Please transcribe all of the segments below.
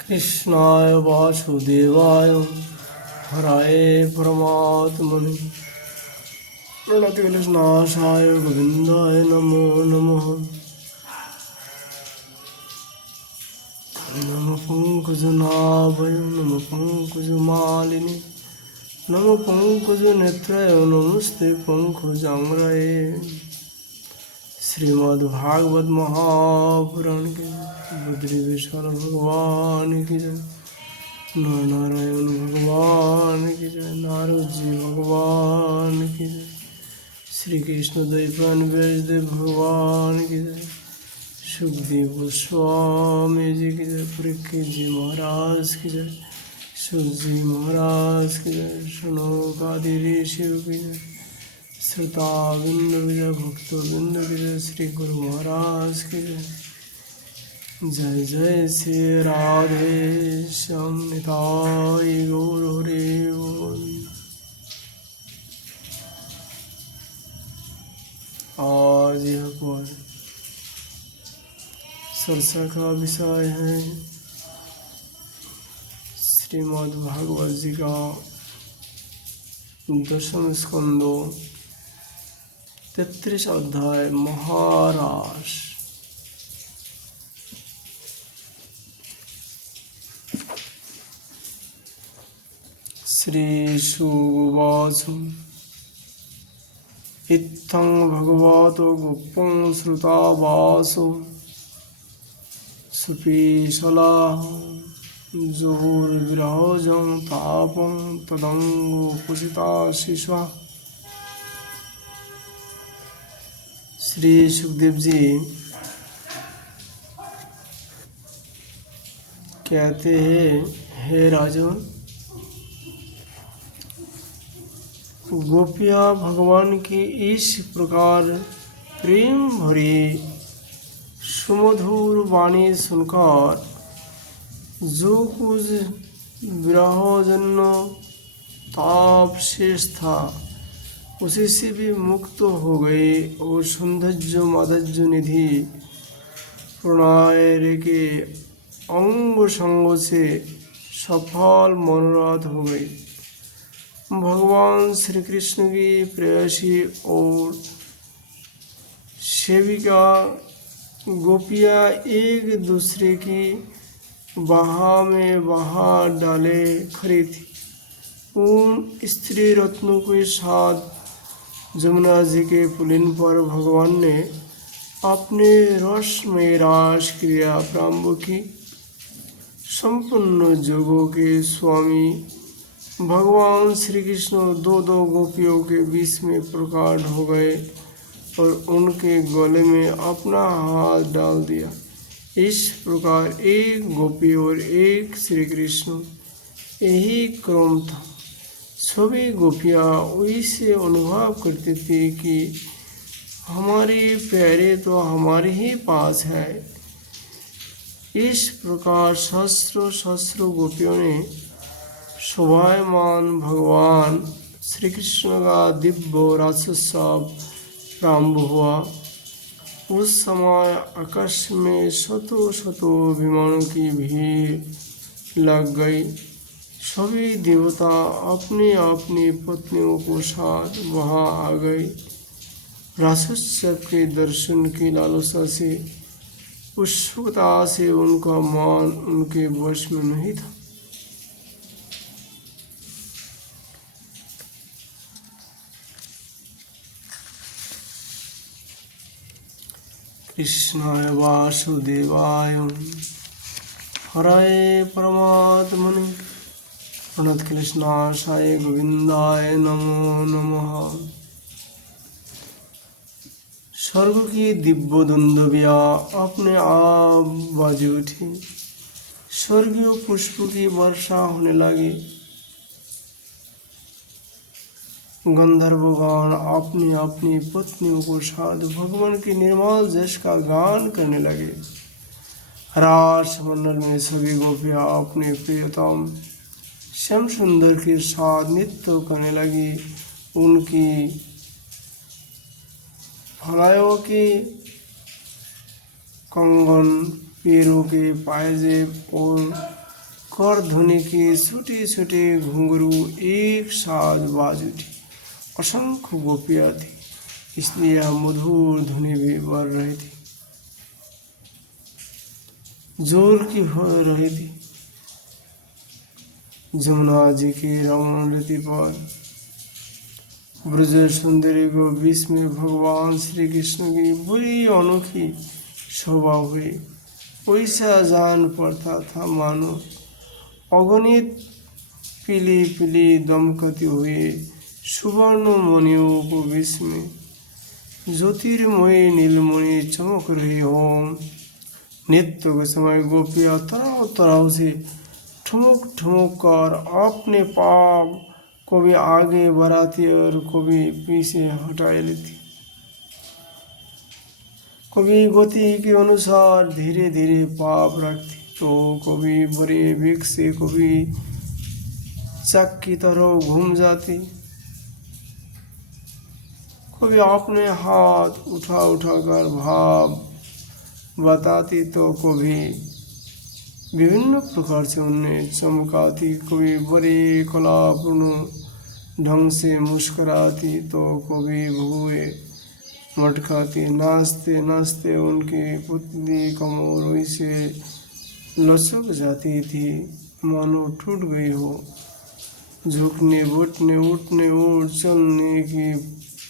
कृष्णाय वासुदेवाय हराय परमात्मने प्रणतक्लेशनाशाय गोविन्दाय नमो नमः। नमो पंकजनाभय नमो पंकजमालिनी नमो पंकजनेत्राय नमस्ते पंकजांग्रये। श्रीमद्भागवत महापुराण के बद्रीवेश्वर भगवान की जय, नर नारायण भगवान की जय, नारद जी भगवान की जय, श्री कृष्ण द्वैपायन व्यासदेव भगवान की जय, सुखदेव गोस्वामी जी की जय, परीक्षित जी महाराज की जय, सुख जी महाराज की जय, शनौक आदि ऋषियों की जय, श्रोताबिंद विजय भक्तबिंद की जय, श्री गुरु महाराज की जय। जय जय श्री राधे श्याम निताई गौर हरि बोल। आज यह पर चर्चा का विषय है श्रीमद् भागवत जी का 10वें स्कंदो 33 अध्याय महारास। श्री सुवाच इत्थं भगवतो गुप्तं श्रुतावासो सुपीशलाः जोर्विरहजं तापं तदङ्गोपसिता शिशा। श्री सुखदेव जी कहते हैं, हे राजन, गोपियाँ भगवान की इस प्रकार प्रेम भरी सुमधुर वाणी सुनकर जो कुछ विरहजन्य ताप शेष था उसी से भी मुक्त हो गए और सौंदर्य माधुर्य निधि प्रणय के अंग संगों से सफल मनोरथ हो गई। भगवान श्री कृष्ण की प्रेयसी और सेविका गोपियाँ एक दूसरे की बाह में बहा डाले खड़ी थी। उन स्त्री रत्नों के साथ जमुना जी के पुलिन पर भगवान ने अपने रस में रास क्रिया प्रारंभ की। संपूर्ण जोगों के स्वामी भगवान श्री कृष्ण दो गोपियों के बीच में प्रकट हो गए और उनके गले में अपना हाथ डाल दिया। इस प्रकार एक गोपी और एक श्री कृष्ण यही क्रम था। सभी गोपियाँ वैसे अनुभव करती थी कि हमारे प्यारे तो हमारे ही पास है। इस प्रकार सहस्रों गोपियों ने शोभायमान भगवान श्री कृष्ण का दिव्य राजोत्सव प्रारंभ हुआ। उस समय आकाश में शतों विमानों की भीड़ लग गई। सभी देवता अपनी अपनी पत्नियों को साथ वहां आ गए। राजोत्सव के दर्शन की लालसा से उत्सुकता से उनका मन उनके वश में नहीं था। कृष्णाय वासुदेवाय हराय परमात्मने प्रणतक्लेशनाशाय गोविन्दाय नमो नमः। स्वर्ग की दिव्य दुंदुभिया अपने आप बाजी उठी। स्वर्गीय पुष्प की वर्षा होने लगी। गंधर्वगण अपनी अपनी पत्नियों को साथ भगवान की निर्मल जश का गान करने लगे। रास मंडल में सभी गोपियाँ अपने प्रियतम श्याम सुंदर के साथ नृत्य करने लगी। उनकी फलायों के कंगन, पैरों के पायजेब और कर ध्वनि की छोटे छोटे घुंघरू एक साथ बाज उठी। असंख्य गोपियाँ थी, इसलिए यह मधुर ध्वनि भी बढ़ रही थी, जोर की हो रही थी। जमुना जी की रमण रति पर ब्रज सुंदरी को बीच में भगवान श्री कृष्ण की बड़ी अनोखी शोभा हुई। वैसा जान पड़ता था मानो अगणित पीली पीली दमकती हुए सुवर्ण मणियों को बीच में ज्योतिर्मयी नीलमणि चमक रही हो। नित्य के समय गोपियाँ तरह तरह से ठुमुक ठुमुक कर अपने पाप को भी आगे बढ़ाती और को भी पीछे हटा लेती। कभी गति के अनुसार धीरे धीरे पाप रखती, तो कभी बड़े वेग से कभी चक की तरह घूम जाती, कभी अपने हाथ उठा उठा कर भाव बताती, तो कभी विभिन्न प्रकार से उन्हें चमकाती, कभी बड़े कलापूर्ण ढंग से मुस्कुराती, तो कभी भुए मटकाती। नाचते नाचते उनकी पुतली कमर से लचक जाती थी, मानो टूट गई हो। झुकने बैठने उठने और चलने की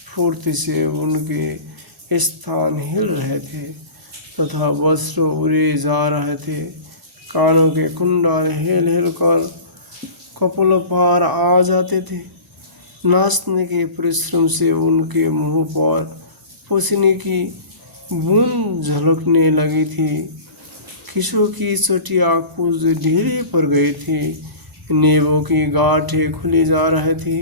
फुर्ती से उनके स्थान हिल रहे थे तथा वस्त्र उड़े जा रहे थे। कानों के कुंडल हिल हिल कर कपोल पार आ जाते थे। नाचने के परिश्रम से उनके मुंह पर पसीने की बूंद झलकने लगी थी। खिसों की चोटियाँ कुछ ढीली पड़ गई थी, नींबू की गांठें खुली जा रही थी।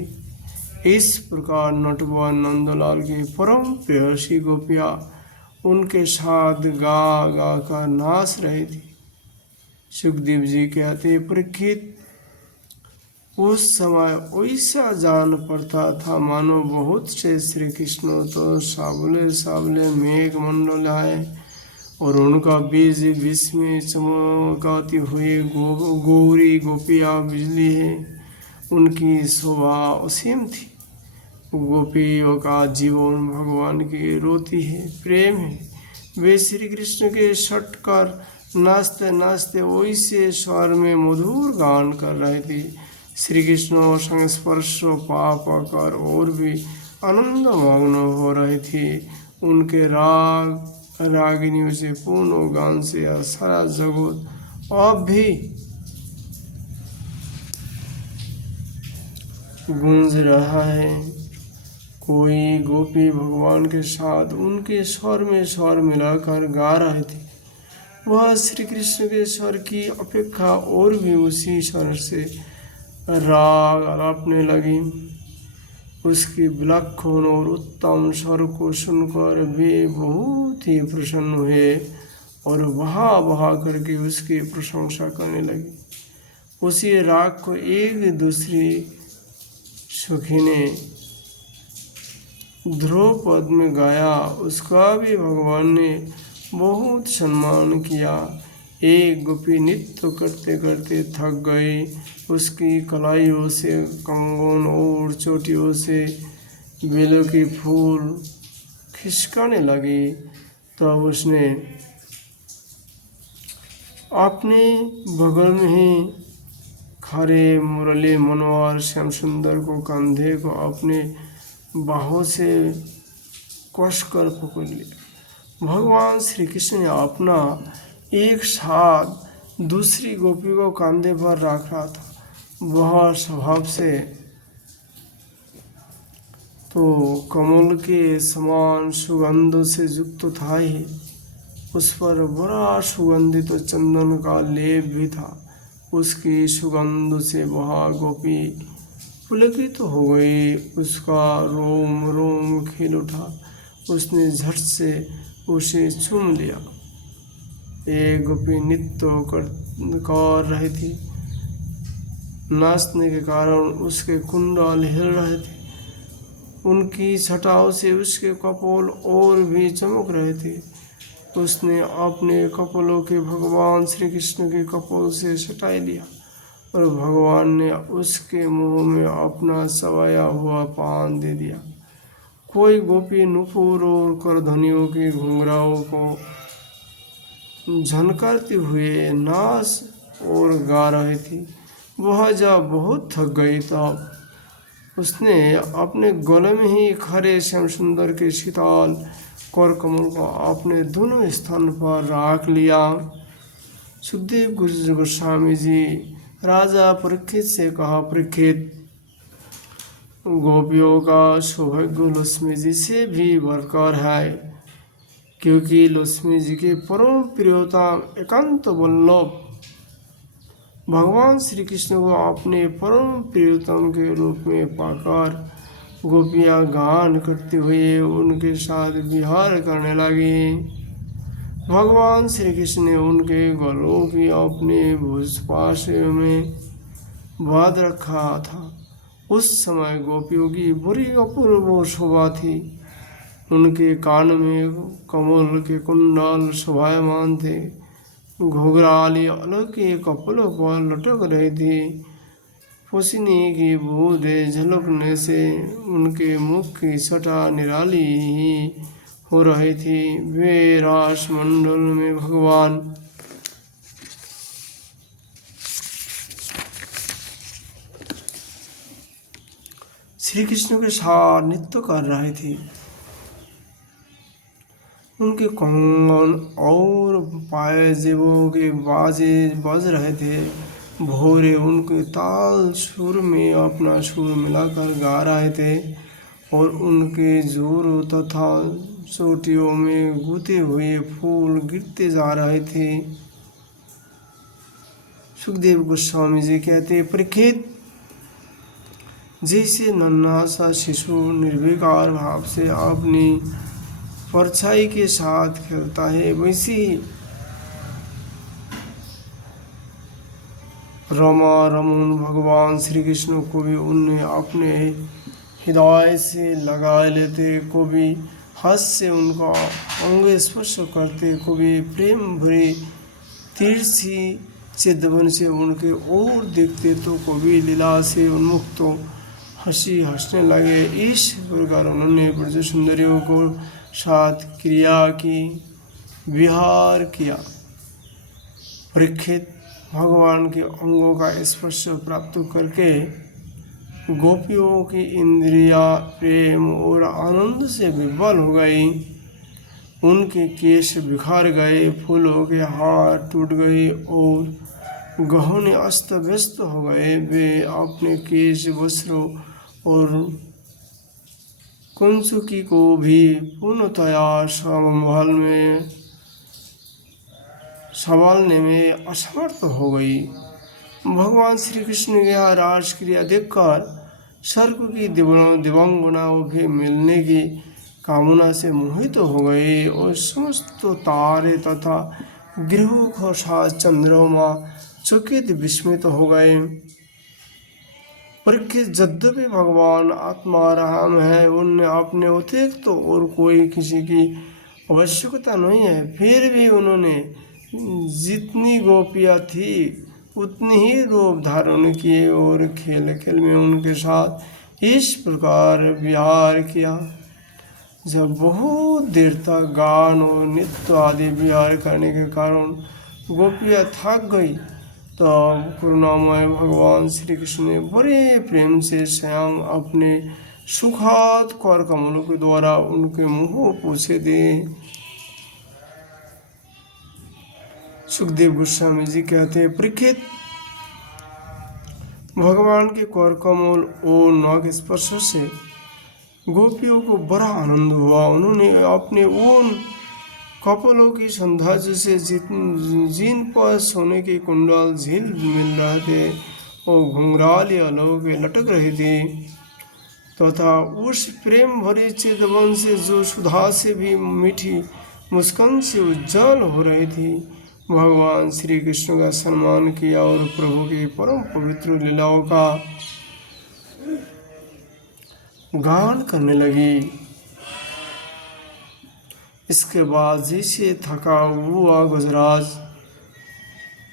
इस प्रकार नटवर नंदलाल की परम प्रेयसी गोपियाँ उनके साथ गा गा कर नाच रही थी। सुखदेव जी कहते, परीक्षित, उस समय वैसा जान पड़ता था मानो बहुत से श्री कृष्ण तो सावले सावले मेघ मंडल आए और उनका बीज बीच में चमकाती हुई गौरी गोपियाँ बिजली है। उनकी शोभा असीम थी। गोपियों का जीवन भगवान की रोती है, प्रेम है। वे श्री कृष्ण के सट कर नाचते नाचते वैसे स्वर में मधुर गान कर रहे थे। श्री कृष्ण संस्पर्श पा पाकर और भी आनंद मग्न हो रहे थे। उनके राग रागिनियों से पूर्ण गान से सारा जगत अब भी गूंज रहा है। कोई गोपी भगवान के साथ उनके स्वर में स्वर मिलाकर गा रहे थे। वह श्री कृष्ण के स्वर की अपेक्षा और भी उसी स्वर से राग आलापने लगी। उसकी विलक्षण और उत्तम स्वर को सुनकर वे बहुत ही प्रसन्न हुए और बहा बहा करके उसकी प्रशंसा करने लगे। उसी राग को एक दूसरी सखी ने ध्रुपद में गाया, उसका भी भगवान ने बहुत सम्मान किया। एक गोपी नृत्य करते करते थक गई। उसकी कलाइयों से कंगन और चोटियों से बेलों की फूल खिसकाने लगी। तब उसने अपने बगल में ही खड़े मुरली मनोहर श्याम सुंदर को कंधे को अपने बाहों से कसकर पकड़ लिया। भगवान श्री कृष्ण ने अपना एक साथ दूसरी गोपी को कंधे पर रख रहा था। वह स्वभाव से तो कमल के समान सुगंध से युक्त था ही, उस पर बड़ा सुगंधित चंदन का लेप भी था। उसकी सुगंध से वह गोपी पुलकित हो गई। उसका रोम रोम खिल उठा। उसने झट से उसे चूम लिया। एक गोपी नृत्य कर रही थी। नाचने के कारण उसके कुंडल हिल रहे थे। उनकी छटाओं से उसके कपोल और भी चमक रहे थे। उसने अपने कपोलों के भगवान श्री कृष्ण के कपोल से सटाई लिया और भगवान ने उसके मुंह में अपना चबाया हुआ पान दे दिया। कोई गोपी नुपुर और करधनियों के घुंघराओं को झनकारते हुए नाच और गा रही थी। वह जब बहुत थक गई तब उसने अपने गले में ही खरे श्याम सुंदर के शीतल कर कमल को अपने दोनों स्थान पर रख लिया। सुखदेव गोस्वामी जी राजा परीक्षित से कहा, परीक्षित, गोपियों का सौभाग्य लक्ष्मी जी से भी बढ़कर है, क्योंकि लक्ष्मी जी के परम प्रियतम एकांत वल्लभ भगवान श्री कृष्ण को अपने परम प्रियतम के रूप में पाकर गोपियाँ गान करते हुए उनके साथ विहार करने लगी। भगवान श्री कृष्ण ने उनके गलों की अपने भुजपाशे में बांध रखा था। उस समय गोपियों की बड़ी अपूर्व शोभा थी। उनके कान में कमल के कुंडल शोभायमान थे। घुघराली अलग के कपड़ों पर लटक रही थी। पसीने की बूंदें झलकने से उनके मुख की छटा निराली ही हो रही थी। वे रास मंडल में भगवान श्री कृष्ण के साथ नृत्य कर रहे थे। उनके कंगन और पायजेबों के बाजे बज रहे थे। भोरे उनके ताल सुर में अपना सुर मिलाकर गा रहे थे और उनके जोरों तथा चोटियों में गूंथे हुए फूल गिरते जा रहे थे। सुखदेव गोस्वामी जी कहते, परीक्षित, जैसे नन्हा सा शिशु निर्विकार भाव से अपनी परछाई के साथ खेलता है, वैसे ही रमा रमन भगवान श्री कृष्ण को भी उन्हें अपने हृदय से लगा लेते, को भी हाथ से उनका अंग स्पर्श करते, को भी प्रेम भरी तिरछी चितवन से उनके ओर देखते, तो को भी लीला से उन्मुक्त हंसी हंसने लगे। इस प्रकार उन्होंने ब्रज सुंदरियों को साथ क्रिया की, विहार किया। परीक्षित, भगवान के अंगों का स्पर्श प्राप्त करके गोपियों की इंद्रियां प्रेम और आनंद से विह्वल हो गई। उनके केश बिखर गए, फूलों के हार टूट गए और गहने अस्त व्यस्त हो गए। वे अपने केश, वस्त्रों और कुंचुकी को भी पूर्णतया संभालने में असमर्थ हो गई। भगवान श्री कृष्ण की यह रास क्रिया देखकर स्वर्ग की दिव्यांगनाओं भी मिलने की कामना से मोहित हो गए और समस्त तारे तथा ग्रहों के साथ चंद्रमा चकित विस्मित हो गए। परीक्षित, यद्यपि भगवान आत्मा राम है, उन्हें अपने अतिरिक्त तो और कोई किसी की आवश्यकता नहीं है, फिर भी उन्होंने जितनी गोपियाँ थी उतनी ही रूप धारण किए और खेल खेल में उनके साथ इस प्रकार विहार किया। जब बहुत देर तक गान और नृत्य आदि विहार करने के कारण गोपियाँ थक गई, तब करुणामय भगवान श्री कृष्ण ने बड़े प्रेम से स्वयं अपने सुखाद कर कमलों के द्वारा उनके मुंह पोछे दिए। सुखदेव गोस्वामी जी कहते हैं, परीक्षित, भगवान के कर कमल और नाग स्पर्श से गोपियों को बड़ा आनंद हुआ। उन्होंने अपने उन कपलों की सौंदर्य से जिन पर सोने के कुंडल झील मिल रहे थे और घुंघराली आलोक लटक रही थी, तथा उस प्रेम भरी चितवन से जो सुधा से भी मीठी मुस्कान से उज्जवल हो रही थी, भगवान श्री कृष्ण का सम्मान किया और प्रभु की परम पवित्र लीलाओं का गान करने लगी। इसके बाद जैसे थका हुआ गजराज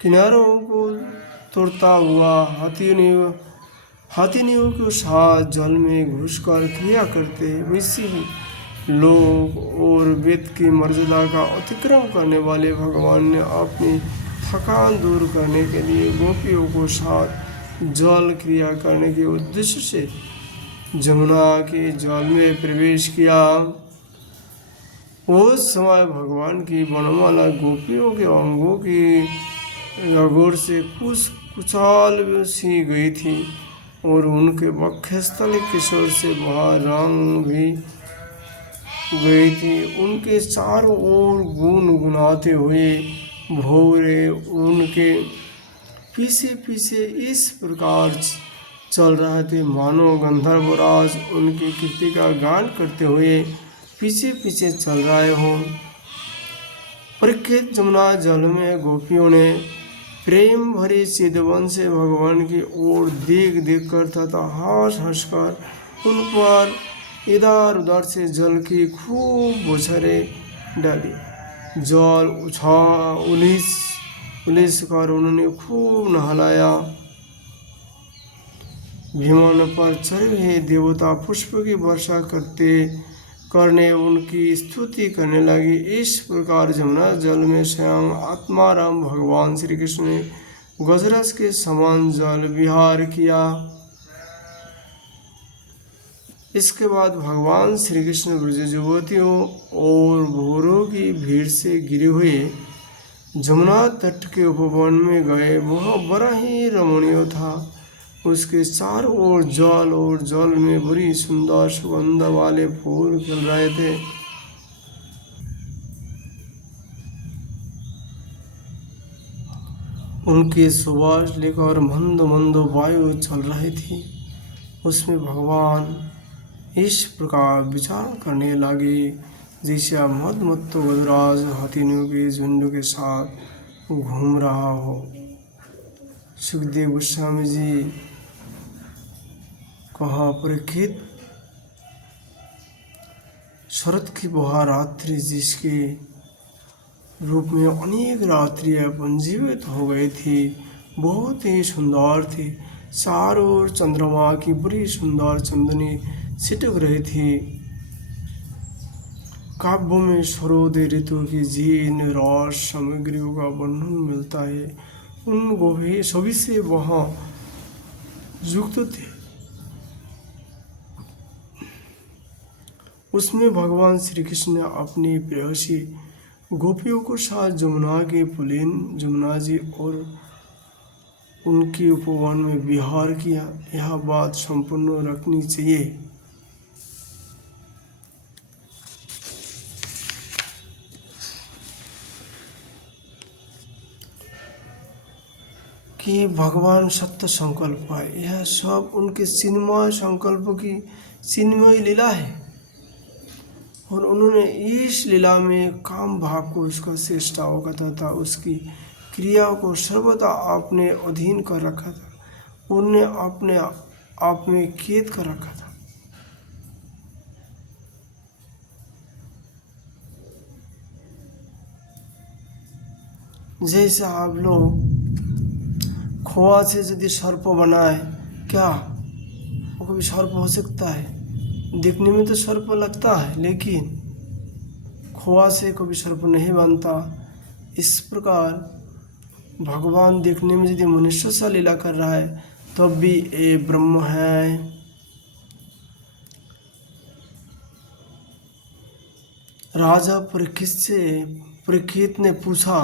किनारों को तोड़ता हुआ हाथिनियों के साथ जल में घुसकर क्रिया करते, वैसे ही लोग और वेद की मर्यादा का अतिक्रम करने वाले भगवान ने अपनी थकान दूर करने के लिए गोपियों को साथ जल क्रिया करने के उद्देश्य से जमुना के जल में प्रवेश किया। उस समय भगवान की वर्णमाला गोपियों के अंगों की रगोर से कुचाल सी गई थी और उनके वक्षस्थल किशोर से वह रंग भी गई थी। उनके चारों ओर गुनगुनाते हुए भौरे उनके पीछे पीछे इस प्रकार चल रहे थे मानो गंधर्वराज उनकी कीर्ति का गान करते हुए पीछे पीछे चल रहे हों। प्रख्यात जमुना जल में गोपियों ने प्रेम भरे चितवन से भगवान की ओर देख देख कर तथा हंस हंस कर उन पर इधर उधर से जल की खूब बौछारें डाली। जल उलिस कर उन्होंने खूब नहलाया। विमान पर चढ़े हुए देवता पुष्प की वर्षा करने उनकी स्तुति करने लगे। इस प्रकार जमुना जल में स्वयं आत्माराम भगवान श्री कृष्ण ने गजरस के समान जल विहार किया। इसके बाद भगवान श्री कृष्ण ब्रज युवतियों और भौरों की भीड़ से घिरे हुए जमुना तट के उपवन में गए। वह बड़ा ही रमणीय था। उसके चारों ओर जल और जल में बड़ी सुंदर सुगंध वाले फूल खिल रहे थे। उनके सुवास लेकर मंद मंद वायु चल रही थी। उसमें भगवान इस प्रकार विचार करने लगे जैसे मदमत्त गजराज हाथियों के झुंड के साथ घूम रहा हो। सुखदेव गोस्वामी जी कहा, परीक्षित, शरद की वह रात्रि जिसके रूप में अनेक रात्रियां पंजीवित हो गई थी बहुत ही सुंदर थी। चारों ओर चंद्रमा की बड़ी सुंदर चंदनी छिटक रही थी। काव्यों में शरद ऋतु की जीर्ण रस सामग्रियों का वर्णन मिलता है। उन गोभी सभी से वहाँ युक्त थे। उसमें भगवान श्री कृष्ण ने अपनी प्रेयसी गोपियों को साथ जमुना के पुलिन जमुना जी और उनके उपवन में विहार किया। यह बात संपूर्ण रखनी चाहिए कि भगवान सत्य संकल्प है। यह सब उनके चिन्मय संकल्प की चिन्मय लीला है और उन्होंने इस लीला में काम भाव को उसका श्रेष्ठ अवगत तथा उसकी क्रियाओं को सर्वदा अपने अधीन कर रखा था। उन्हें अपने आप में कैद कर रखा था। जैसे आप लोग खोआ से यदि सर्प बनाए, क्या वो कभी सर्प हो सकता है? दिखने में तो सर्प लगता है लेकिन खोआ से कभी सर्प नहीं बनता। इस प्रकार भगवान देखने में यदि मनुष्य सा लीला कर रहा है तब भी ये ब्रह्म है। राजा परीक्षित ने पूछा,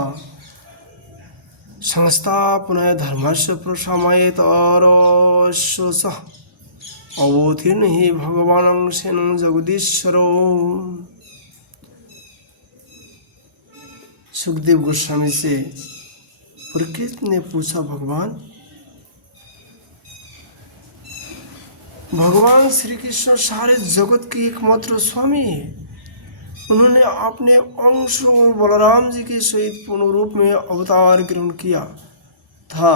संस्थापनाय धर्मस्य प्रशमयेत अरशोषः अवतीर्ण ही भगवान सेन जगदीश्वरो। सुखदेव गोस्वामी से परीक्षित ने पूछा, भगवान श्री कृष्ण सारे जगत के एकमात्र स्वामी है। उन्होंने अपने अंश बलराम जी के सहित पूर्ण रूप में अवतार ग्रहण किया था।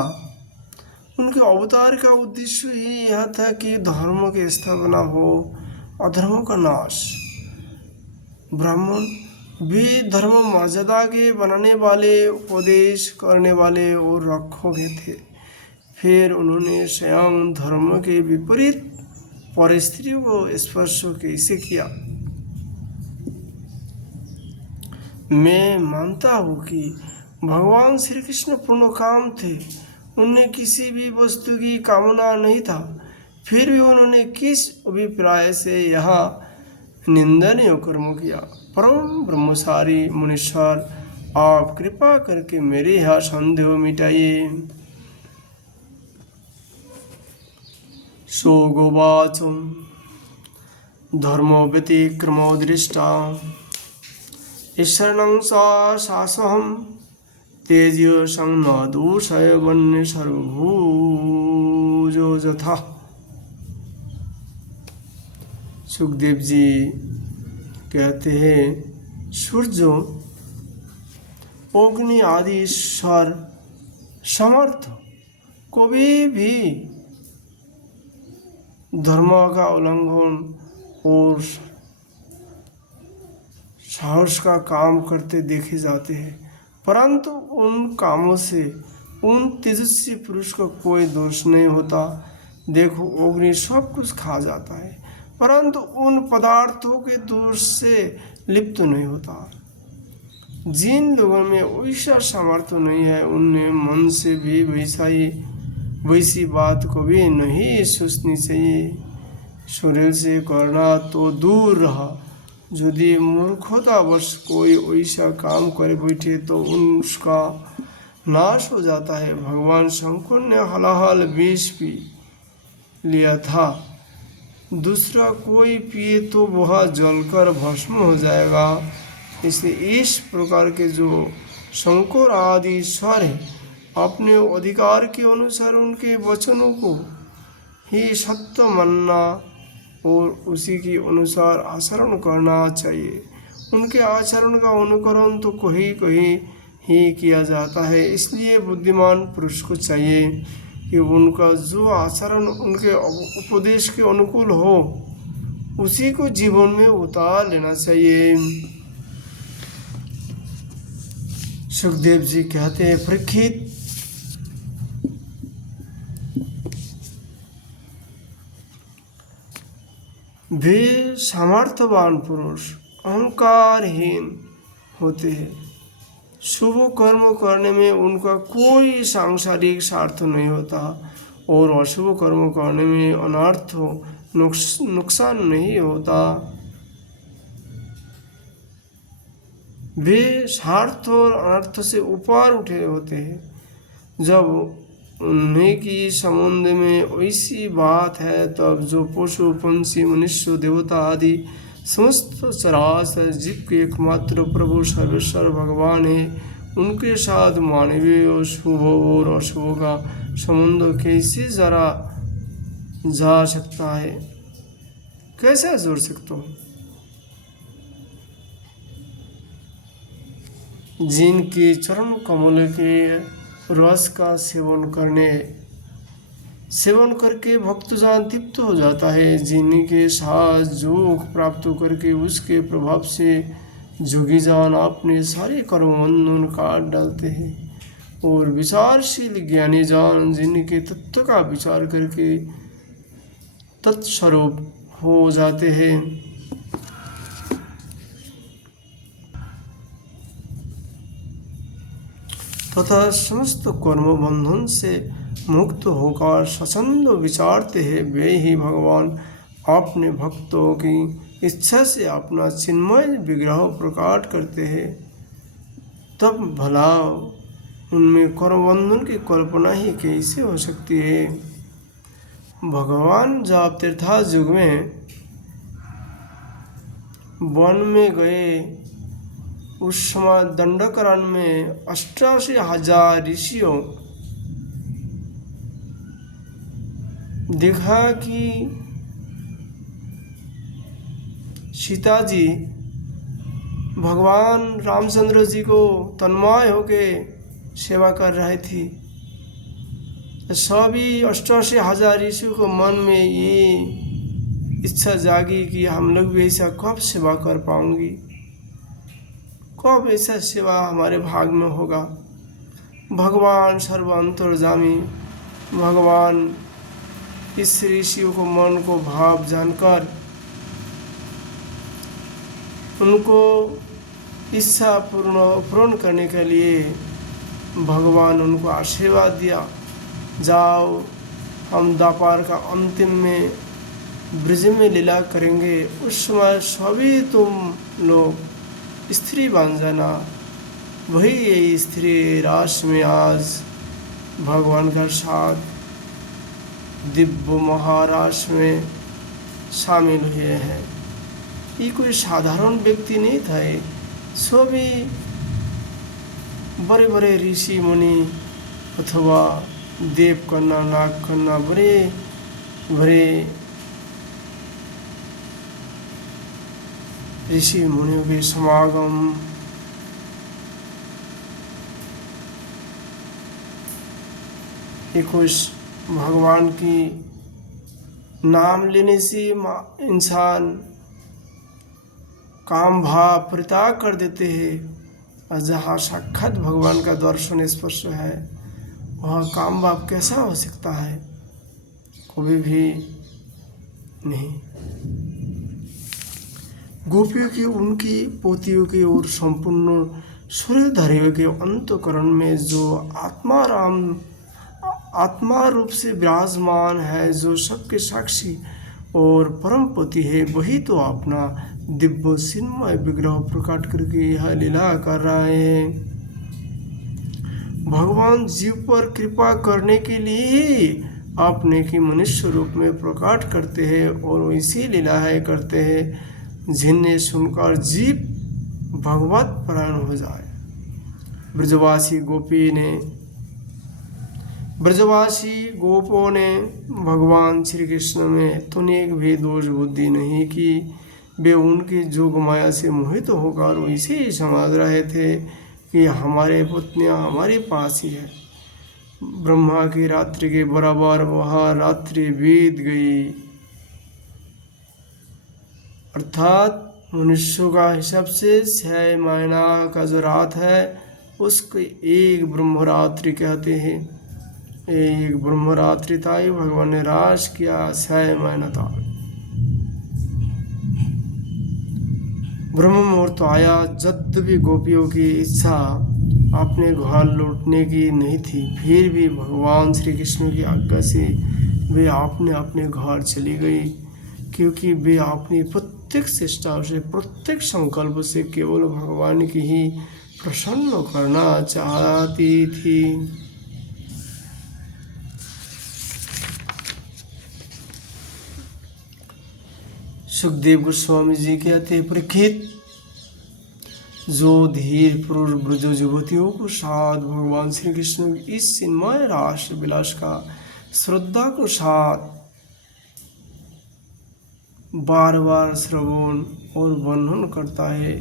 उनके अवतार का उद्देश्य ही यह था कि धर्म की स्थापना हो, अधर्म का नाश। ब्राह्मण वेद धर्म मर्यादा के बनाने वाले, उपदेश करने वाले और रक्षक थे। फिर उन्होंने स्वयं धर्म के विपरीत पर स्त्रियों को स्पर्श कैसे किया? मैं मानता हूँ कि भगवान श्री कृष्ण पूर्ण काम थे, उनने किसी भी वस्तु की कामना नहीं था, फिर भी उन्होंने किस अभिप्राय से यह निंदनीय कर्म किया? परम ब्रह्मचारी मुनीश्वर, आप कृपा करके मेरे यह संदेह मिटाइए। सोगोवाच धर्मो व्यतिक्रमो दृष्टा ईश्वरं शासहं तेज्य संग न दूषय वन्य सर्वभूजो यथा। सुखदेव जी कहते हैं, सूर्य, अग्नि आदि ईश्वर समर्थ कभी भी धर्म का उल्लंघन और साहस का काम करते देखे जाते हैं, परंतु उन कामों से उन तेजस्वी पुरुष का कोई दोष नहीं होता। देखो, अग्नि सब कुछ खा जाता है, परंतु उन पदार्थों के दोष से लिप्त नहीं होता। जिन लोगों में वैसा सामर्थ्य नहीं है, उनने मन से भी वैसी बात को भी नहीं सोचनी चाहिए। शरीर से करना तो दूर रहा, यदि मूर्खतावश कोई वैसा काम करे बैठे तो उसका नाश हो जाता है। भगवान शंकर ने हलाहल विष पी लिया था, दूसरा कोई पिए तो वह जलकर भस्म हो जाएगा। इसलिए इस प्रकार के जो शंकर आदि ईश्वर हैं, अपने अधिकार के अनुसार उनके वचनों को ही सत्य मानना और उसी के अनुसार आचरण करना चाहिए। उनके आचरण का अनुकरण तो कहीं कहीं ही किया जाता है। इसलिए बुद्धिमान पुरुष को चाहिए कि उनका जो आचरण उनके उपदेश के अनुकूल हो, उसी को जीवन में उतार लेना चाहिए। सुखदेव जी कहते हैं, परीक्षित, वे सामर्थ्यवान पुरुष अहंकारहीन होते हैं। शुभ कर्म करने में उनका कोई सांसारिक स्वार्थ नहीं होता और अशुभ कर्म करने में अनर्थ नुकसान नहीं होता। वे स्वार्थ और अनर्थ से ऊपर उठे होते हैं। जब उन्हीं की संबंध में वैसी बात है, तब जो पशु पंछी मनुष्य देवता आदि समस्त चराचर जीव के एकमात्र प्रभु सर्वेश्वर भगवान है, उनके साथ मानवीय और शुभ और अशुभ का संबंध कैसे जरा जा सकता है? कैसे जोड़ सकता हूँ? जिनके चरण कमल के रस का सेवन करके भक्तजन तृप्त हो जाता है, जिनके साथ योग प्राप्त करके उसके प्रभाव से जोगी जान अपने सारे कर्म बंधन काट डालते हैं, और विचारशील ज्ञानी जान जिनके तत्व का विचार करके तत्स्वरूप हो जाते हैं, तथा समस्त कर्म बंधन से मुक्त होकर स्वच्छंद विचारते हैं, वे ही भगवान अपने भक्तों की इच्छा से अपना चिन्मय विग्रह प्रकट करते हैं। तब भला उनमें कर्म बंधन की कल्पना ही कैसे हो सकती है? भगवान जब तीर्था युग में वन में गए, उस समय दंडकारण्य में 88,000 ऋषियों देखा कि सीता जी भगवान रामचंद्र जी को तन्मय होके सेवा कर रही थी। सभी 88,000 ऋषियों को मन में ये इच्छा जागी कि हम लोग भी ऐसा कब सेवा कर पाऊंगी, कब ऐसा सेवा हमारे भाग में होगा। भगवान सर्व अंतर्यामी भगवान इस ऋषियों को मन को भाव जानकर उनको इच्छा पूर्ण करने के लिए भगवान उनको आशीर्वाद दिया, जाओ हम द्वापर का अंतिम में ब्रज में लीला करेंगे, उस समय सभी तुम लोग स्त्री बन जाना। वही ये स्त्री रास में आज भगवान का साथ दिव्य महाराज में शामिल हुए हैं। ये कोई साधारण व्यक्ति नहीं था, सभी बड़े बड़े ऋषि मुनि अथवा देव कन्या नाग कन्या बड़े बड़े ऋषि मुनियों के समागम कुछ भगवान की नाम लेने से इंसान काम भाव परित्याग कर देते हैं, और जहाँ साक्षात भगवान का दर्शन स्पर्श है वहाँ काम भाव कैसा हो सकता है? कभी भी नहीं। गोपियों की उनकी पोतियों की और संपूर्ण सूर्यधारियों के अंतकरण में जो आत्मा रूप से विराजमान है, जो सबके साक्षी और परम पति है, वही तो अपना दिव्य चिन्मय विग्रह प्रकट करके यह लीला कर रहे हैं। भगवान जीव पर कृपा करने के लिए अपने की मनुष्य रूप में प्रकट करते हैं और वैसी लीलाएं करते हैं जिन्हें सुनकर जीव भगवत परायण हो जाए। ब्रजवासी गोपों ने भगवान श्री कृष्ण में तनिक भी दोष बुद्धि नहीं की। वे उनकी जोग माया से मोहित होकर वैसे ही समझ रहे थे कि हमारे पत्नियां हमारे पास ही है। ब्रह्मा की रात्रि के बराबर वह रात्रि बीत गई, अर्थात मनुष्यों का हिसाब से 6 महीना का जो रात है उसको एक ब्रह्मरात्रि कहते हैं। एक ब्रह्मरात्रि था, भगवान ने राज किया 6 महीना था। ब्रह्म मुहूर्त आया, जब भी गोपियों की इच्छा अपने घर लौटने की नहीं थी, फिर भी भगवान श्री कृष्ण की आज्ञा से वे अपने अपने घर चली गई, क्योंकि वे अपनी प्रत्येक चेष्टा से प्रत्येक संकल्प से केवल भगवान की ही प्रसन्न करना चाहती थी। सुखदेव गोस्वामी जी कहते हैं, परीक्षित, जो धीर पुरुष ब्रज युवतियों को साथ भगवान श्री कृष्ण की इस चिन्मय रास विलास का श्रद्धा को साथ बार बार श्रवण और वर्णन करता है,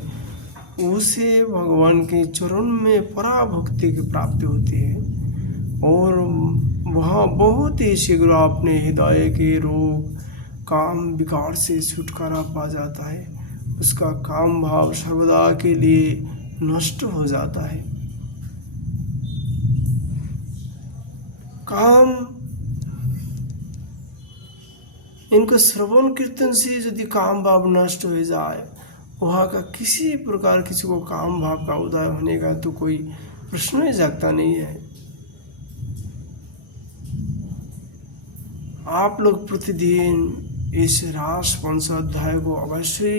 उसे भगवान के चरण में पराभक्ति की प्राप्ति होती है और वह बहुत ही शीघ्र अपने हृदय के रोग काम विकार से छुटकारा पा जाता है। उसका काम भाव सर्वदा के लिए नष्ट हो जाता है। काम इनको श्रवण कीर्तन से यदि काम भाव नष्ट हो जाए, वहाँ का किसी प्रकार किसी को काम भाव का उदय होने का तो कोई प्रश्न ही जागता नहीं है। आप लोग प्रतिदिन इस रास 5 अध्याय को अवश्य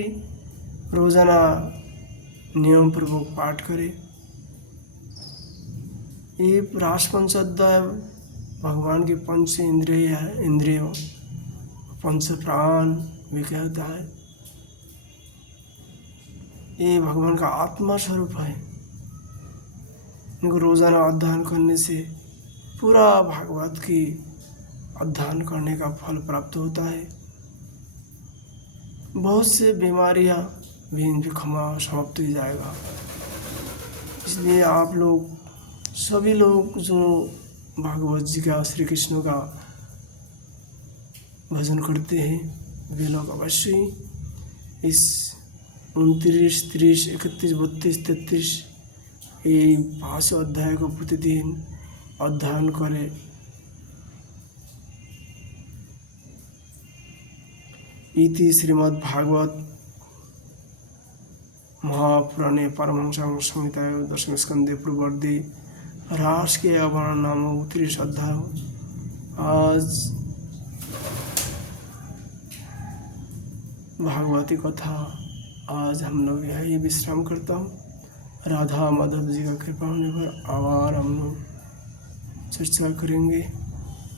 रोजाना नियम पूर्वक पाठ करें। ये रास 5 अध्याय भगवान के 5 इंद्रियों 5 प्राण भी कहता है। ये भगवान का आत्मा स्वरूप है। इनको रोजाना अध्ययन करने से पूरा भागवत की अध्ययन करने का फल प्राप्त होता है। बहुत से बीमारियां भी इनकी समाप्त हो जाएगा। इसलिए आप लोग सभी लोग जो भागवत जी का श्री कृष्ण का भजन करते हैं, वे लोग अवश्य ही इस 29, 30, 31, 32, 33 ये 5 अध्याय को प्रतिदिन अध्ययन करें इति श्रीमद् भागवत महापुराणे परमहंस संहितायां दशम स्कंदे पूर्वार्धे रास के आवरण नाम उत्तरी अध्याय। आज भागवती कथा आज हम लोग यही विश्राम करता हूँ। राधा माधव जी का कृपा होने पर आवार हम लोग चर्चा करेंगे।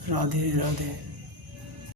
राधे राधे।